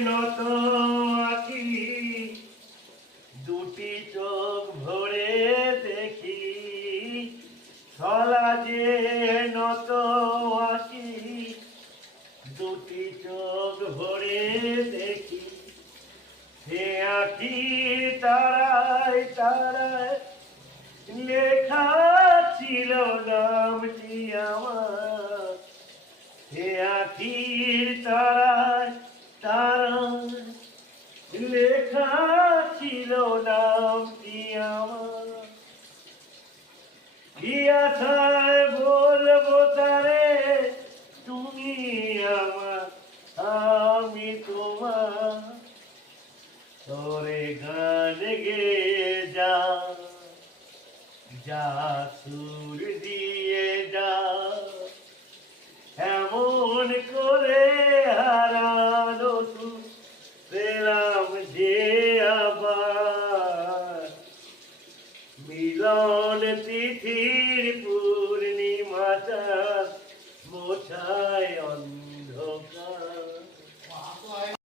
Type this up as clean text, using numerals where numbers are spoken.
নত আঁকি দুটি চোখ ভরে দেখি ছলা যে নত আঁকি দুটি চোখ ভরে দেখি সে আঁকি তারায় তারায় লেখা ছিল নামটি আমার সে আঁকির তারায় তারায় লেখা ছিল নামটি আমার কি আশায় বলবো তারে তুমি আমার আমি তোমার তোরে গান গে যা যা সুর দিয়ে যা এমন করে হারানো সুর পেলাম যে আবার মিলন তিথি